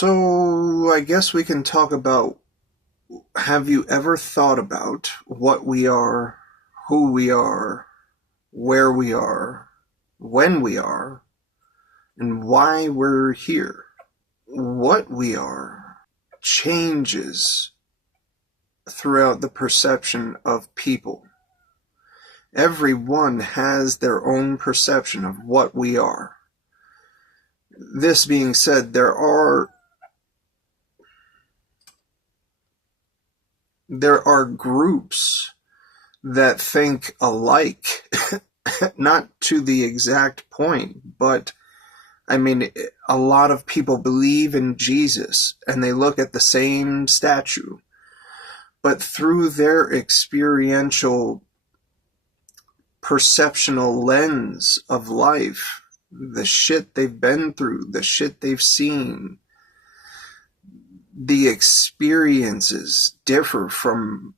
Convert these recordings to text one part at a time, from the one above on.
So I guess we can talk about, have you ever thought about what we are, who we are, where we are, when we are, and why we're here? What we are changes throughout the perception of people. Everyone has their own perception of what we are. This being said, there are groups that think alike, not to the exact point, but I mean, a lot of people believe in Jesus and they look at the same statue, but through their experiential perceptional lens of life, the shit they've been through, the shit they've seen, the experiences differ from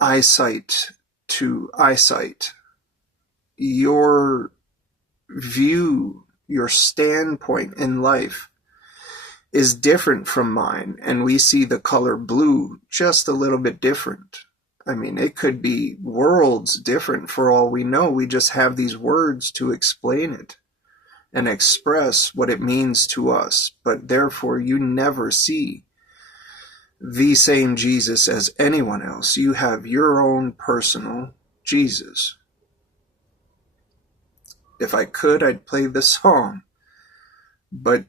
eyesight to eyesight. Your view, your standpoint in life is different from mine, and we see the color blue just a little bit different. I mean, it could be worlds different for all we know. We just have these words to explain it and express what it means to us. But therefore, you never see the same Jesus as anyone else. You have your own personal Jesus. If I could, I'd play the song. But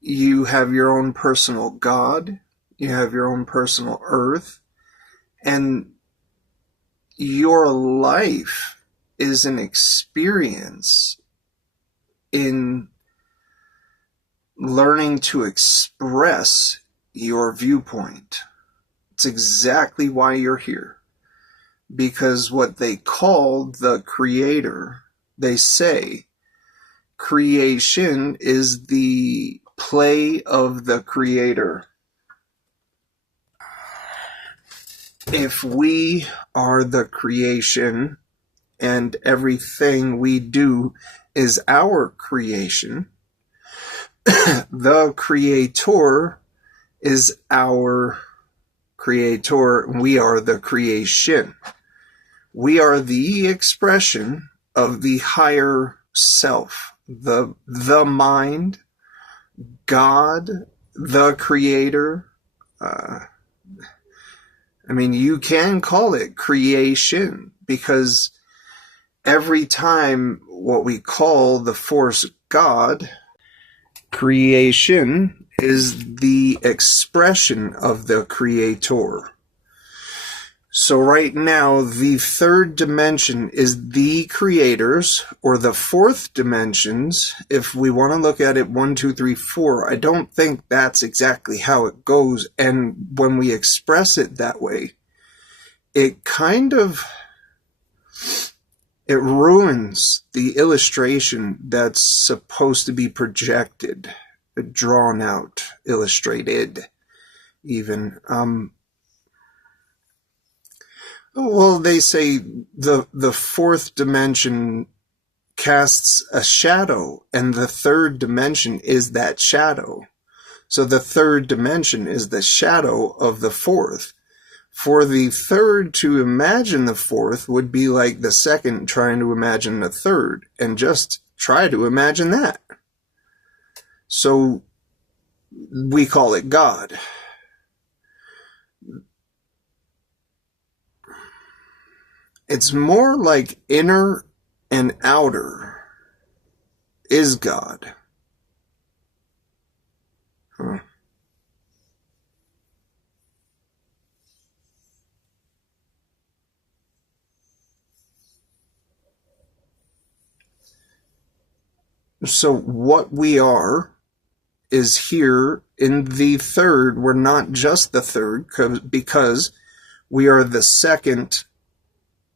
you have your own personal God. You have your own personal earth. And your life is an experience in learning to express your viewpoint. It's exactly why you're here. Because what they call the creator, they say creation is the play of the creator. If we are the creation and everything we do is our creation, the creator is our creator. We are the creation. We are the expression of the higher self, the mind, God, the creator. I mean, you can call it creation because every time what we call the force God, creation is the expression of the creator. So right now, the third dimension is the creators, or the fourth dimensions. If we want to look at it 1, 2, 3, 4, I don't think that's exactly how it goes. And when we express it that way, it ruins the illustration that's supposed to be projected, drawn out, illustrated, even. Well, they say the fourth dimension casts a shadow, and the third dimension is that shadow. So the third dimension is the shadow of the fourth. For the third to imagine the fourth would be like the second trying to imagine the third, and just try to imagine that. So we call it God. It's more like inner and outer is God. Huh. So what we are is here in the third. We're not just the third, because we are the second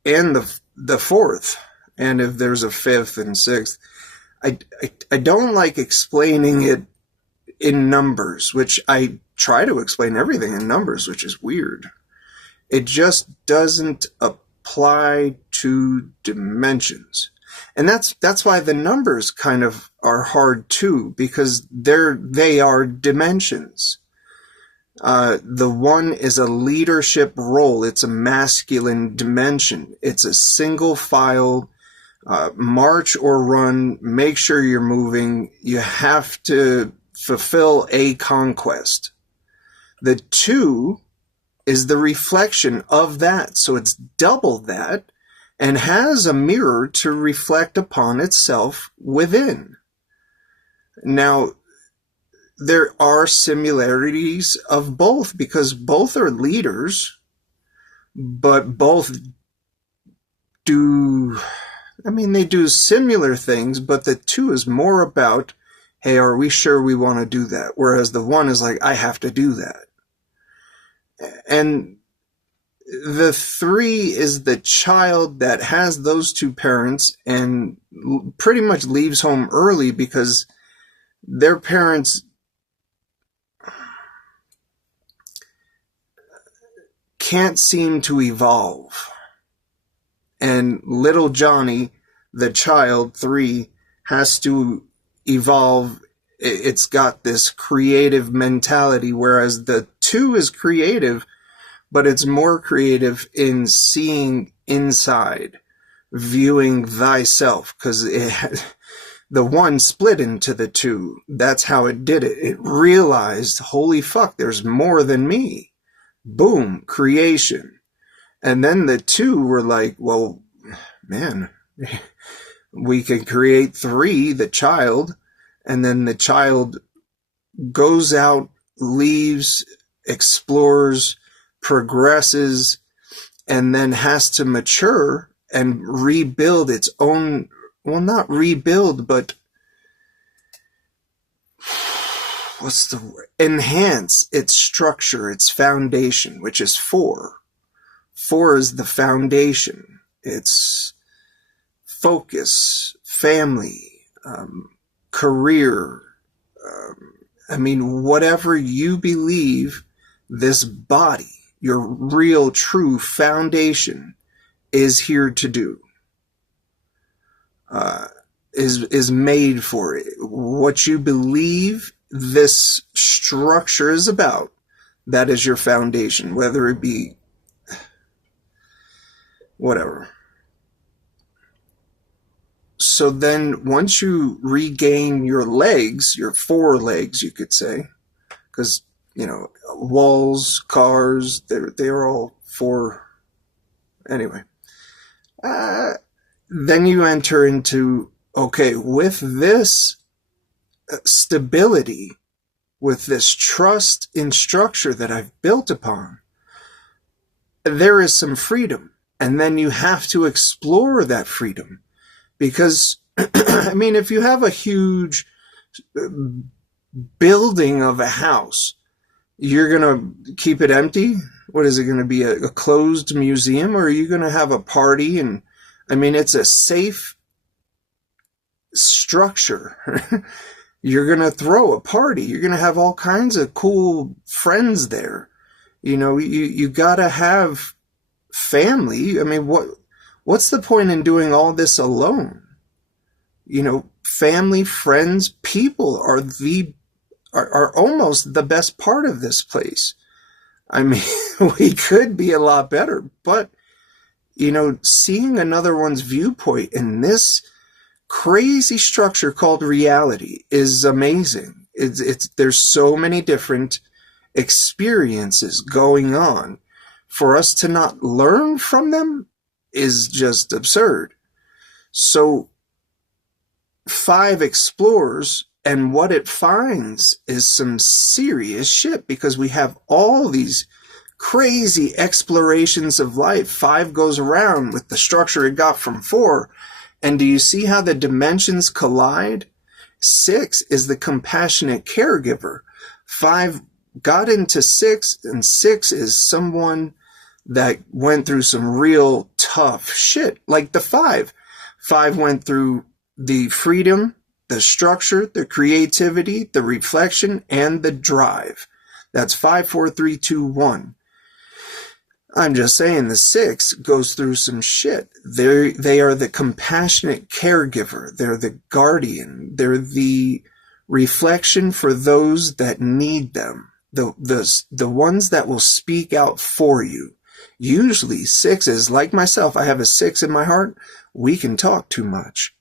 and the fourth, and if there's a fifth and sixth, I don't like explaining it in numbers, which I try to explain everything in numbers, which is weird. It just doesn't apply to dimensions, and that's why the numbers kind of are hard too, because they are dimensions. The 1 is a leadership role. It's a masculine dimension. It's a single file, march or run, make sure you're moving. You have to fulfill a conquest. The 2 is the reflection of that. So it's double that and has a mirror to reflect upon itself within. Now, there are similarities of both because both are leaders, but both do, they do similar things, but the 2 is more about, hey, are we sure we want to do that? Whereas the 1 is like, I have to do that. And the 3 is the child that has those 2 parents and pretty much leaves home early because their parents can't seem to evolve. And little Johnny, the child, 3, has to evolve. It's got this creative mentality, whereas the 2 is creative, but it's more creative in seeing inside, viewing thyself, because the 1 split into the 2. That's how it did it. It realized, holy fuck, there's more than me. Boom, creation. And then the 2 were like, well, man, we can create 3, the child, and then the child goes out, leaves, explores, progresses, and then has to mature and rebuild its own, well, not rebuild, but what's the word? Enhance its structure, its foundation, which is 4. 4 is the foundation. It's focus, family, career. Whatever you believe, this body, your real, true foundation, is here to do. Is made for it. What you believe this structure is about, that is your foundation, whether it be whatever. So then once you regain your legs, your 4 legs, you could say, because, walls, cars, they're all 4. Anyway. Then you enter into, okay, with this stability, with this trust in structure that I've built upon, there is some freedom. And then you have to explore that freedom. Because, if you have a huge building of a house, you're going to keep it empty? What is it going to be, a closed museum? Or are you going to have a party? And it's a safe structure. You're going to throw a party. You're going to have all kinds of cool friends there. You got to have family. What's the point in doing all this alone? Family, friends, people are almost the best part of this place. We could be a lot better, but seeing another one's viewpoint in this crazy structure called reality is amazing. There's so many different experiences going on. For us to not learn from them is just absurd. So 5 explores, and what it finds is some serious shit, because we have all these crazy explorations of life. 5 goes around with the structure it got from 4. And do you see how the dimensions collide? 6 is the compassionate caregiver. 5 got into 6, and 6 is someone that went through some real tough shit. Like the 5. 5 went through the freedom, the structure, the creativity, the reflection, and the drive. That's 5, 4, 3, 2, 1. I'm just saying the 6 goes through some shit. They are the compassionate caregiver. They're the guardian. They're the reflection for those that need them. The ones that will speak out for you. Usually 6s, like myself, I have a 6 in my heart. We can talk too much.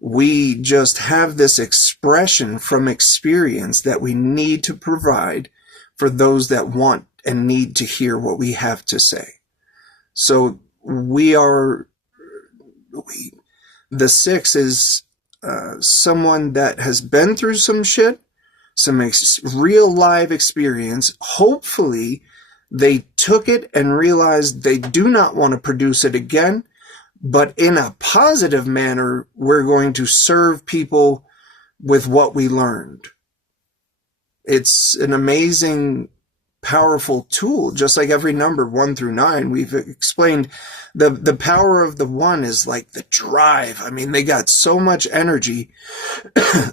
We just have this expression from experience that we need to provide for those that want and need to hear what we have to say. So the 6 is someone that has been through some shit, some real live experience. Hopefully they took it and realized they do not want to produce it again, but in a positive manner, we're going to serve people with what we learned. It's an amazing, powerful tool, just like every number 1 through 9. We've explained the power of the 1 is like the drive. I mean, they got so much energy,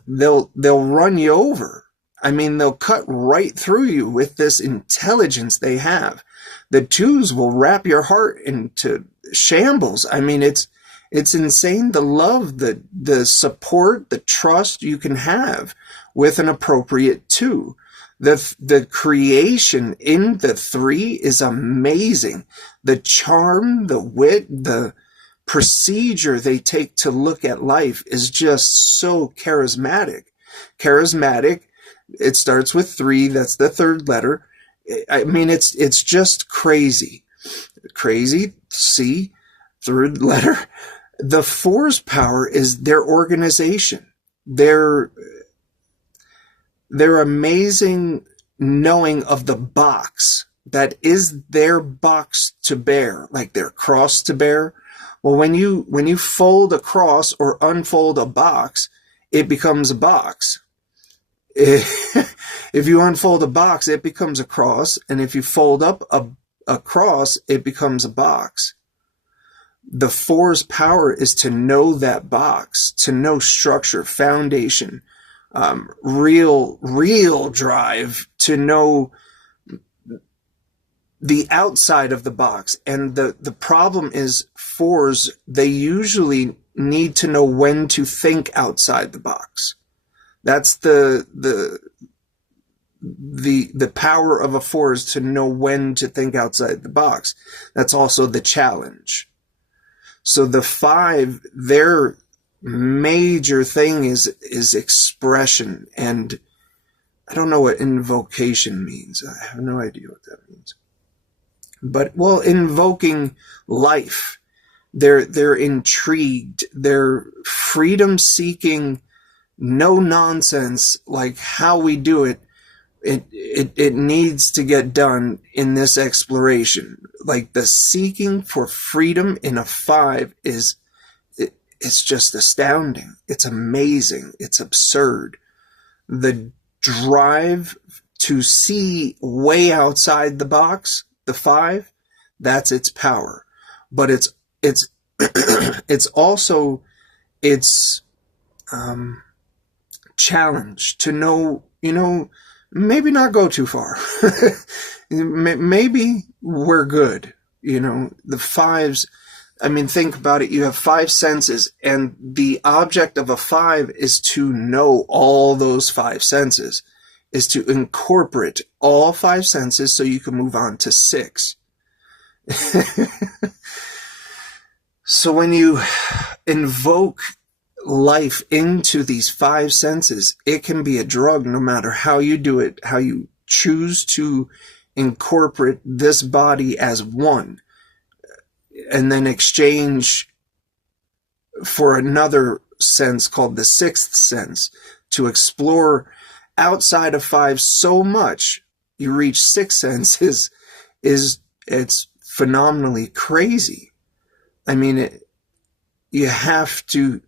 they'll run you over. I mean, they'll cut right through you with this intelligence they have. The 2s will wrap your heart into shambles. I mean, it's insane the love, the support, the trust you can have with an appropriate 2. The creation in the 3 is amazing. The charm, the wit, the procedure they take to look at life is just so charismatic. Charismatic, it starts with 3. That's the 3rd letter. I mean, it's just crazy. Crazy, C, 3rd letter. The 4's power is their organization. Their amazing knowing of the box that is their box to bear, like their cross to bear. Well, when you fold a cross or unfold a box, it becomes a box. If you unfold a box, it becomes a cross, and if you fold up a cross, it becomes a box. The 4's power is to know that box, to know structure, foundation, real drive, to know the outside of the box. And the problem is 4s, they usually need to know when to think outside the box. That's the power of a 4 is to know when to think outside the box. That's also the challenge. So the 5, their major thing is expression, and I don't know what invocation means. I have no idea what that means. But, well, invoking life. They're intrigued. They're freedom-seeking, no nonsense, like how we do it. It needs to get done in this exploration. Like the seeking for freedom in a 5 it's just astounding. It's amazing. It's absurd. The drive to see way outside the box, the 5, that's its power. But it's it's also its challenge to know, maybe not go too far. Maybe we're good. The 5s, I mean, think about it. You have 5 senses, and the object of a 5 is to know all those 5 senses, is to incorporate all 5 senses so you can move on to 6. So when you invoke life into these 5 senses, it can be a drug no matter how you do it, how you choose to incorporate this body as one, and then exchange for another sense called the 6th sense to explore outside of 5 so much you reach 6 senses it's phenomenally crazy. I mean, you have to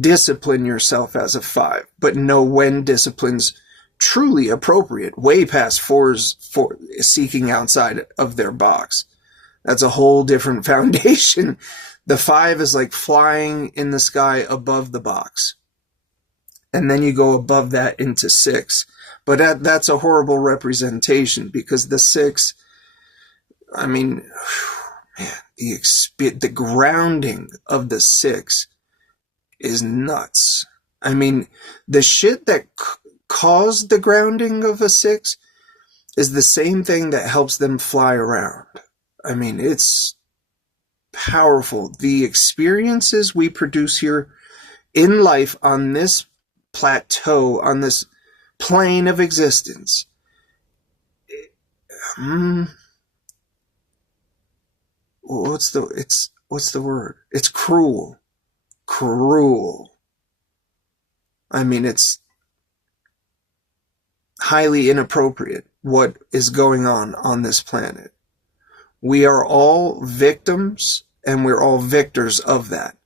discipline yourself as a 5, but know when discipline's truly appropriate, way past 4's for seeking outside of their box. That's a whole different foundation. The 5 is like flying in the sky above the box. And then you go above that into 6. But that's a horrible representation, because the 6, I mean, man, the grounding of the 6 is nuts. I mean, the shit that caused the grounding of a 6 is the same thing that helps them fly around. I mean, it's powerful. The experiences we produce here in life on this plateau, on this plane of existence, what's the word? It's cruel. Cruel. I mean, it's highly inappropriate what is going on this planet. We are all victims, and we're all victors of that.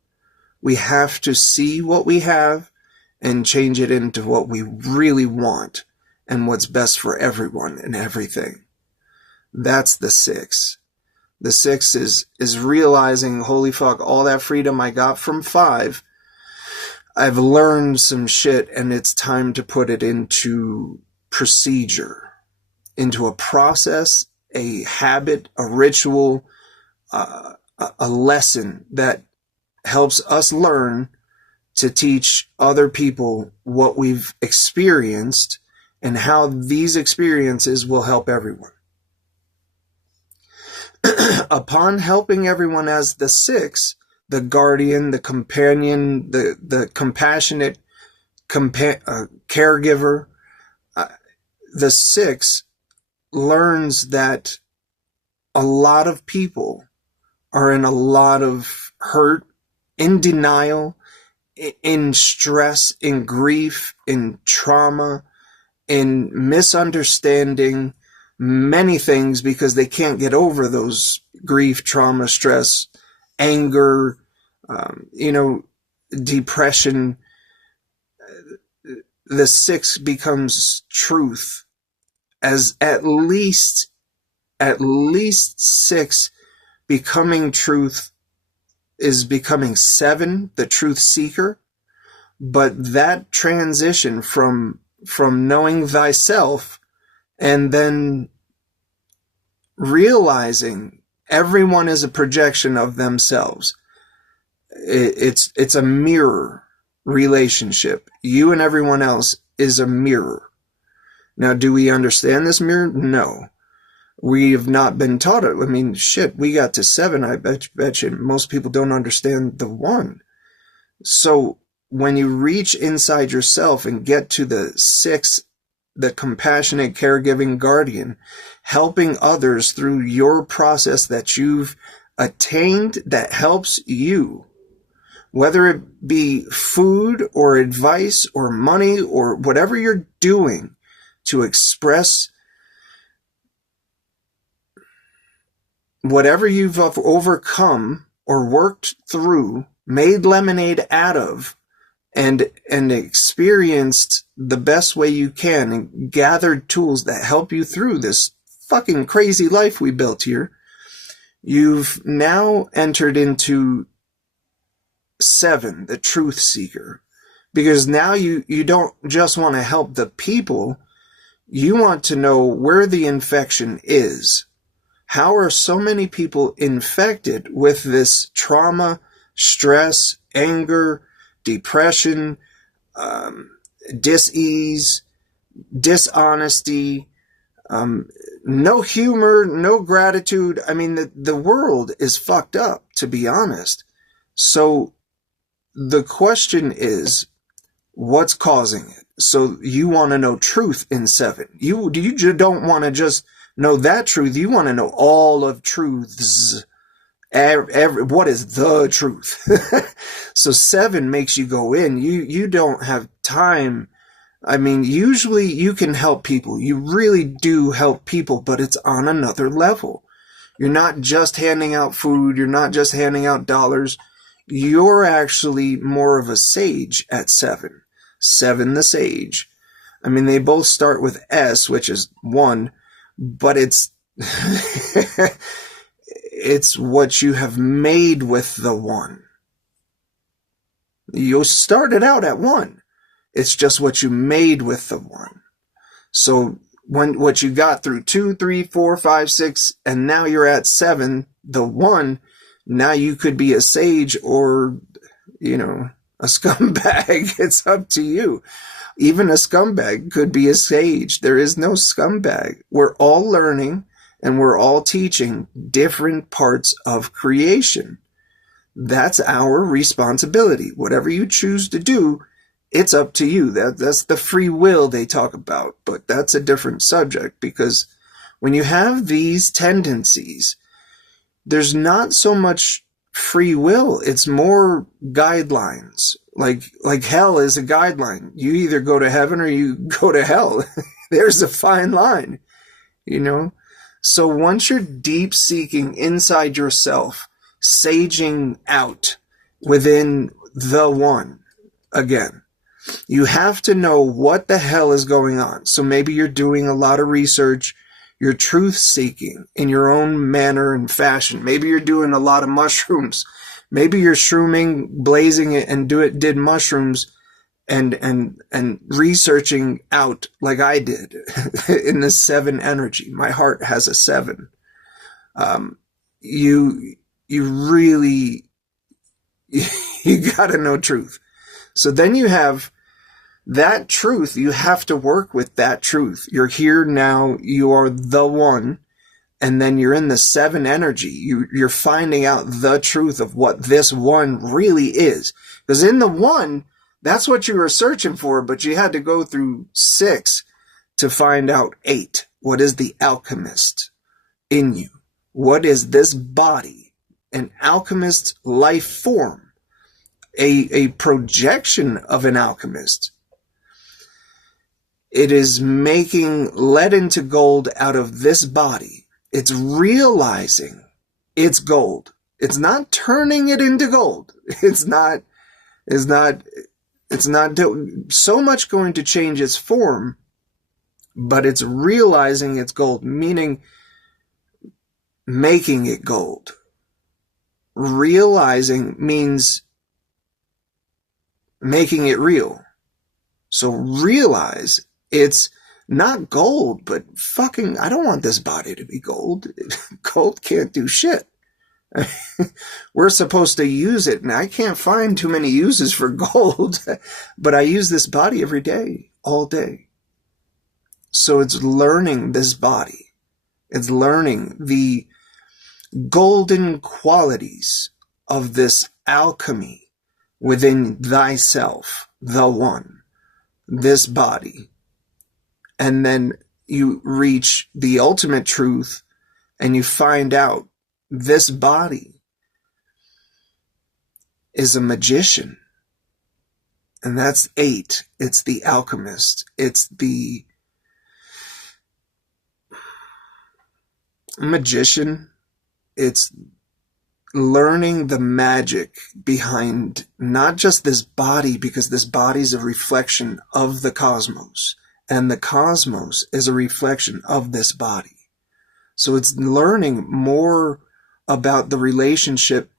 We have to see what we have and change it into what we really want and what's best for everyone and everything. That's the 6. The 6 is realizing, holy fuck, all that freedom I got from 5, I've learned some shit, and it's time to put it into procedure, into a process, a habit, a ritual, a lesson that helps us learn to teach other people what we've experienced and how these experiences will help everyone. Upon helping everyone as the 6, the guardian, the companion, the compassionate caregiver, the 6 learns that a lot of people are in a lot of hurt, in denial, in stress, in grief, in trauma, in misunderstanding many things, because they can't get over those grief, trauma, stress, anger, depression. The 6 becomes truth, as at least 6 becoming truth is becoming 7, the truth seeker. But that transition from knowing thyself and then realizing everyone is a projection of themselves. It's a mirror relationship. You and everyone else is a mirror. Now, do we understand this mirror? No. We have not been taught it. I mean, shit, we got to 7. I bet you most people don't understand the 1. So when you reach inside yourself and get to the 6, the compassionate, caregiving guardian, helping others through your process that you've attained that helps you, whether it be food or advice or money or whatever you're doing to express whatever you've overcome or worked through, made lemonade out of, and experienced the best way you can, and gathered tools that help you through this fucking crazy life we built here, you've now entered into 7, the truth seeker. Because now you don't just want to help the people, you want to know where the infection is. How are so many people infected with this trauma, stress, anger, depression, dis-ease, dishonesty, no humor, no gratitude? I mean, the world is fucked up, to be honest. So the question is, what's causing it? So you want to know truth in 7. You don't want to just know that truth. You want to know all of truths. What is the truth? So 7 makes you go in. You don't have time. I mean, usually you can help people. You really do help people, but it's on another level. You're not just handing out food. You're not just handing out dollars. You're actually more of a sage at 7. 7 the sage. I mean, they both start with S, which is 1, but it's it's what you have made with the 1. You started out at 1. It's just what you made with the 1. So what you got through 2, 3, 4, 5, 6, and now you're at 7, the 1, now you could be a sage or, a scumbag. It's up to you. Even a scumbag could be a sage. There is no scumbag. We're all learning and we're all teaching different parts of creation. That's our responsibility. Whatever you choose to do, it's up to you. That's the free will they talk about, but that's a different subject, because when you have these tendencies, there's not so much free will. It's more guidelines. Like hell is a guideline. You either go to heaven or you go to hell. There's a fine line, So once you're deep seeking inside yourself, saging out within the one again, you have to know what the hell is going on. So maybe you're doing a lot of research, you're truth seeking in your own manner and fashion. Maybe you're doing a lot of mushrooms. Maybe you're shrooming, blazing it, and did mushrooms and researching out like I did in the 7 energy. My heart has a 7. You really, you gotta know truth. So then you have that truth. You have to work with that truth. You're here now. You are the one. And then you're in the 7 energy. You're finding out the truth of what this one really is. Because in the 1, that's what you were searching for, but you had to go through 6 to find out 8. What is the alchemist in you? What is this body? An alchemist life form. A projection of an alchemist. It is making lead into gold out of this body. It's realizing it's gold. It's not turning it into gold. It's not so much going to change its form, but it's realizing it's gold, meaning making it gold. Realizing means making it real. So realize it's not gold, but fucking, I don't want this body to be gold. Gold can't do shit. We're supposed to use it, and I can't find too many uses for gold, but I use this body every day, all day. So it's learning this body. It's learning the golden qualities of this alchemy within thyself, the one, this body. And then you reach the ultimate truth and you find out this body is a magician. And that's 8. It's the alchemist. It's the magician. It's learning the magic behind not just this body, because this body is a reflection of the cosmos. And the cosmos is a reflection of this body. So it's learning more about the relationship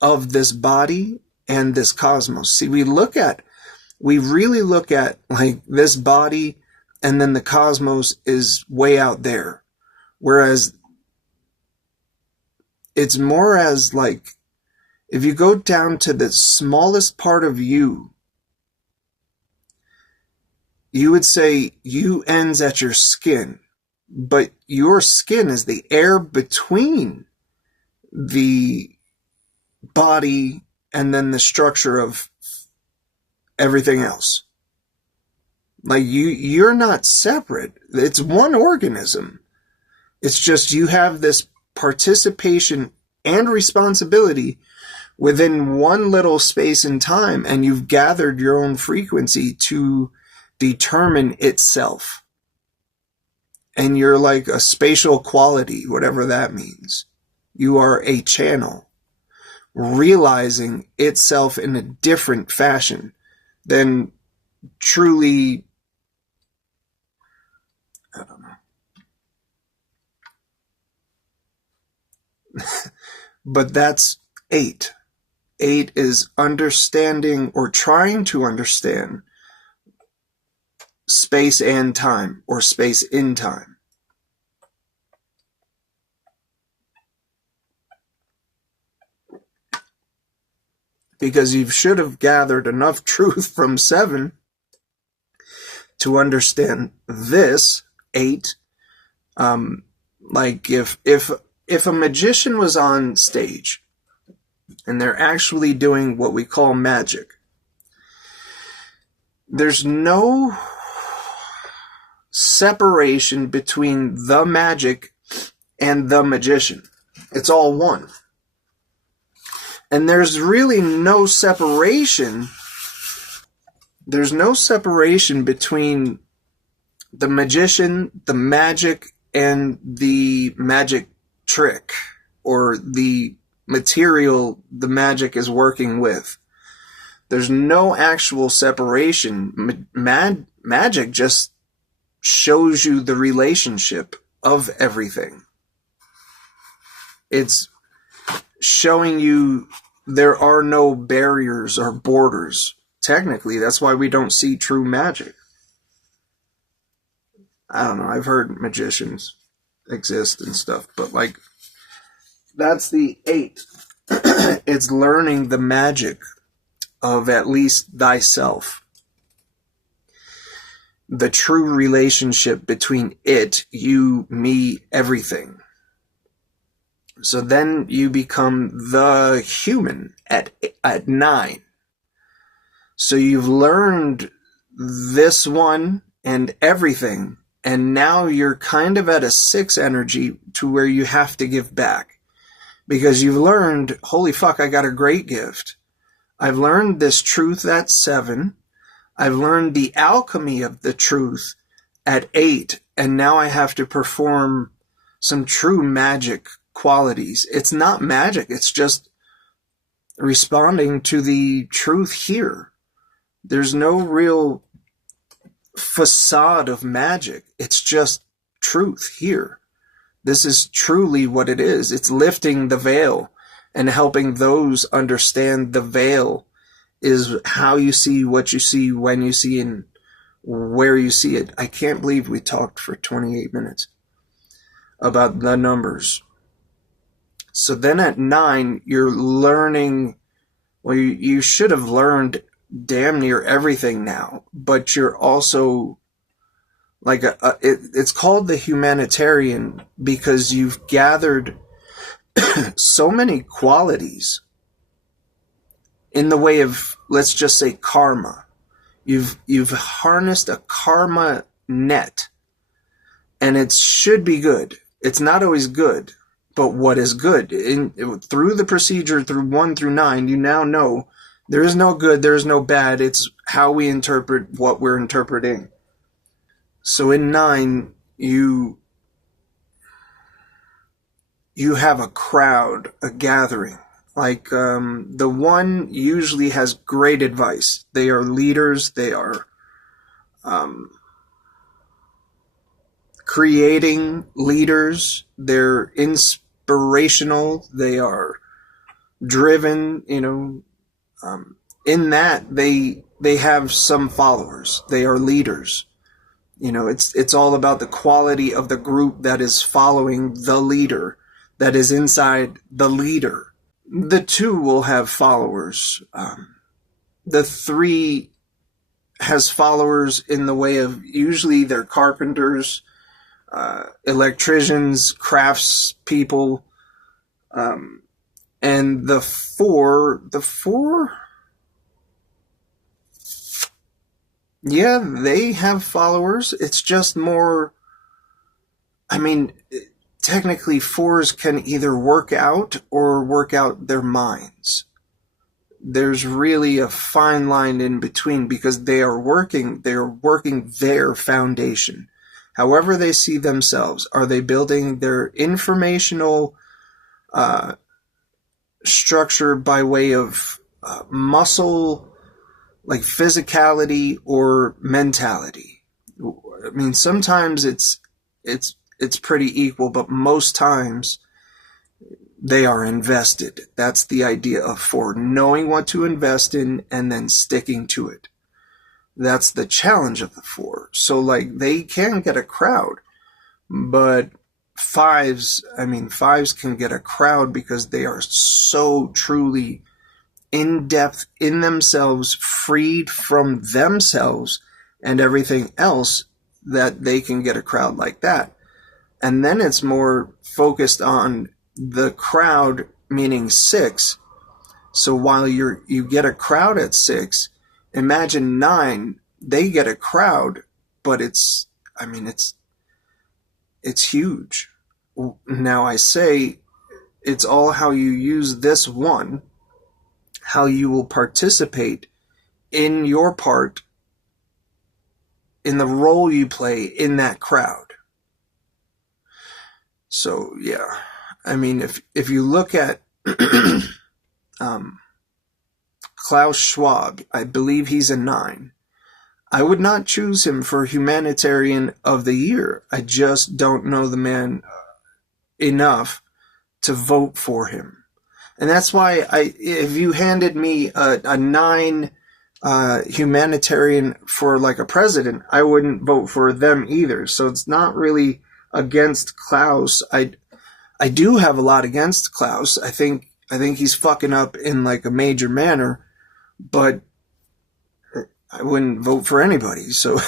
of this body and this cosmos. See, we really look at like this body, and then the cosmos is way out there. Whereas it's more as like, if you go down to the smallest part of you, you would say you ends at your skin, but your skin is the air between the body and then the structure of everything else. Like you're not separate. It's one organism. It's just you have this participation and responsibility within one little space and time, and you've gathered your own frequency to determine itself. And you're like a spatial quality, whatever that means. You are a channel realizing itself in a different fashion than truly, I don't know. But that's 8. 8 is understanding or trying to understand space and time, or space in time. Because you should have gathered enough truth from 7 to understand this 8. Like if a magician was on stage and they're actually doing what we call magic, there's no separation between the magic and the magician. It's all one. And there's really no separation. There's no separation between the magician, the magic, and the magic trick, or the material the magic is working with. There's no actual separation. Magic just shows you the relationship of everything. It's showing you there are no barriers or borders. Technically, that's why we don't see true magic. I don't know, I've heard magicians exist and stuff, but like, that's the 8. It's learning the magic of at least thyself. The true relationship between it, you, me, everything. So then you become the human at 9. So you've learned this one and everything, and now you're kind of at a 6 energy to where you have to give back. Because you've learned, holy fuck, I got a great gift. I've learned this truth at 7. I've learned the alchemy of the truth at 8. And now I have to perform some true magic qualities. It's not magic. It's just responding to the truth here. There's no real facade of magic. It's just truth here. This is truly what it is. It's lifting the veil and helping those understand the veil is how you see what you see, when you see, and where you see it. I can't believe we talked for 28 minutes about the numbers. So then at 9, you're learning, well, you should have learned damn near everything now, but you're also like it's called the humanitarian because you've gathered so many qualities in the way of, let's just say, karma. You've harnessed a karma net, and it should be good. It's not always good, but what is good? Through the procedure, through 1 through 9, you now know there is no good, there is no bad. It's how we interpret what we're interpreting. So in 9, you have a crowd, a gathering. Like the 1 usually has great advice. They are leaders. They are creating leaders. They're inspirational. They are driven. In that they have some followers. They are leaders. It's all about the quality of the group that is following the leader, that is inside the leader. The 2 will have followers. The 3 has followers in the way of, usually they're carpenters, electricians, crafts people, and the 4, yeah, they have followers. It's just more, technically 4s can either work out or work out their minds. There's really a fine line in between because they are working their foundation. However they see themselves. Are they building their informational structure by way of muscle, like physicality, or mentality? Sometimes it's pretty equal, but most times they are invested. That's the idea of 4, knowing what to invest in and then sticking to it. That's the challenge of the 4. So, like, they can get a crowd, but fives can get a crowd because they are so truly in depth in themselves, freed from themselves and everything else, that they can get a crowd like that. And then it's more focused on the crowd, meaning 6. So while you get a crowd at 6, imagine 9, they get a crowd, but it's huge. Now I say it's all how you use this one, how you will participate in your part, in the role you play in that crowd. So yeah, I mean, if you look at Klaus Schwab, I believe he's a 9. I would not choose him for Humanitarian of the Year. I just don't know the man enough to vote for him. And that's why if you handed me a 9 humanitarian for like a president, I wouldn't vote for them either. So it's not really against Klaus. I do have a lot against Klaus. I think he's fucking up in like a major manner, but I wouldn't vote for anybody. So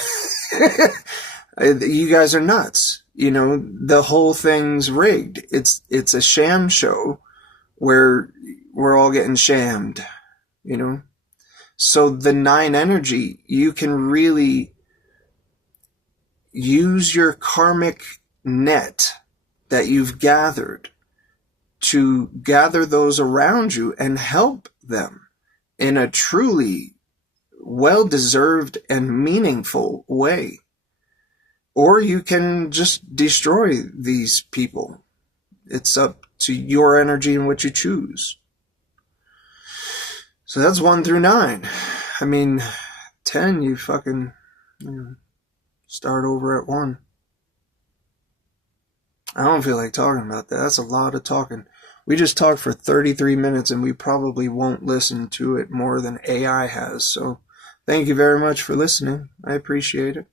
you guys are nuts. You know, the whole thing's rigged. It's a sham show where we're all getting shammed, you know? So the 9 energy, you can really use your karmic net that you've gathered to gather those around you and help them in a truly well-deserved and meaningful way. Or you can just destroy these people. It's up to your energy and what you choose. So that's 1 through 9. I mean, 10, you fucking start over at 1. I don't feel like talking about that. That's a lot of talking. We just talked for 33 minutes and we probably won't listen to it more than AI has. So thank you very much for listening. I appreciate it.